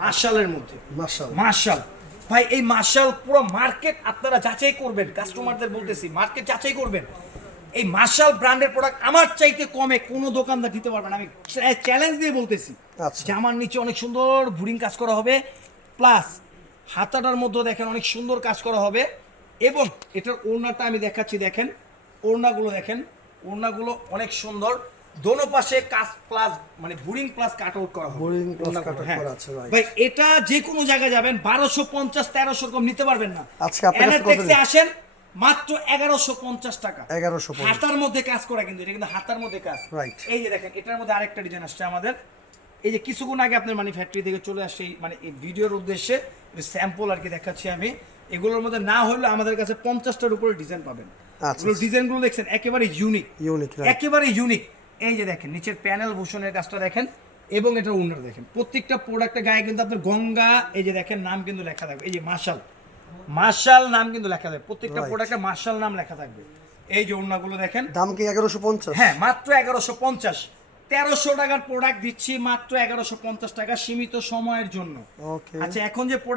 মার্শালের মধ্যে। মাশাআল্লাহ মার্শাল ভাই এই মার্শাল পুরো মার্কেট আপনারা যাচাই করবেন। কাস্টমারদের বলতেছি মার্কেট যাচাই করবেন। এই মার্শাল ব্র্যান্ডের প্রোডাক্ট আমার চাইতে কমে কোনো দোকানদার দিতে পারবে না। আমি চ্যালেঞ্জ দিয়ে বলতেছি আচ্ছা। যে আমার নিচে অনেক সুন্দর বুরিং কাজ করা হবে। প্লাস হাতাটার মধ্যে দেখেন অনেক সুন্দর কাজ করা হবে। এবং এটার ওড়নাটা আমি দেখাচ্ছি দেখেন। ওড়নাগুলো দেখেন। ওড়নাগুলো অনেক সুন্দর। দোনো পাশে কাজ প্লাস মানে বুরিং প্লাস কাট আউট করা ওড়নাগুলো, cut out হ্যাঁ। করা আছে, right. ভাই এটা যে কোনো জায়গায় যাবেন বারোশো পঞ্চাশ তেরোশো কম নিতে পারবেন না। আজকে আপনার? আসেন মাত্র এগারোশো পঞ্চাশ টাকা। 1150 হাতার মধ্যে কাজ করা কিন্তু এটা কিন্তু হাতার মধ্যে কাজ। Right. এই যে দেখেন এটার মধ্যে আরেকটা ডিজাইন আসছে আমাদের। এই যে কিছুক্ষণ আগে আপনার মানে ফ্যাক্টরি থেকে চলে আসছে মানে এই ভিডিওর উদ্দেশ্যে স্যাম্পল আর কি দেখাচ্ছি আমি। এগুলোর মধ্যে না হলেও আমাদের কাছে পঞ্চাশটার উপরে ডিজাইন পাবেন। আচ্ছা। ডিজাইনগুলো দেখছেন একেবারে ইউনিক ইউনিক একেবারে ইউনিক এই যে দেখেন নিচের প্যানেল ভূষণের কাজটা দেখেন এবং এটার উন্নত দেখেন। প্রত্যেকটা প্রোডাক্টের গায়ে কিন্তু আপনার গঙ্গা এই যে দেখেন নাম কিন্তু লেখা থাকবে। এই যে মার্শাল মার্শাল নাম কিন্তু লেখা থাকবে। প্রত্যেকটা. প্রোডাক্টে মার্শাল নাম লেখা থাকবে। এই যে ওড়নাগুলো দেখেন। দাম কি এগারোশো পঞ্চাশ? হ্যাঁ মাত্র এগারোশো পঞ্চাশ। তেরোশো টাকার প্রোডাক্ট দিচ্ছি মাত্র এগারোশো পঞ্চাশ টাকা সীমিত সময়ের জন্য। আচ্ছা এখন যে প্রোডাক্ট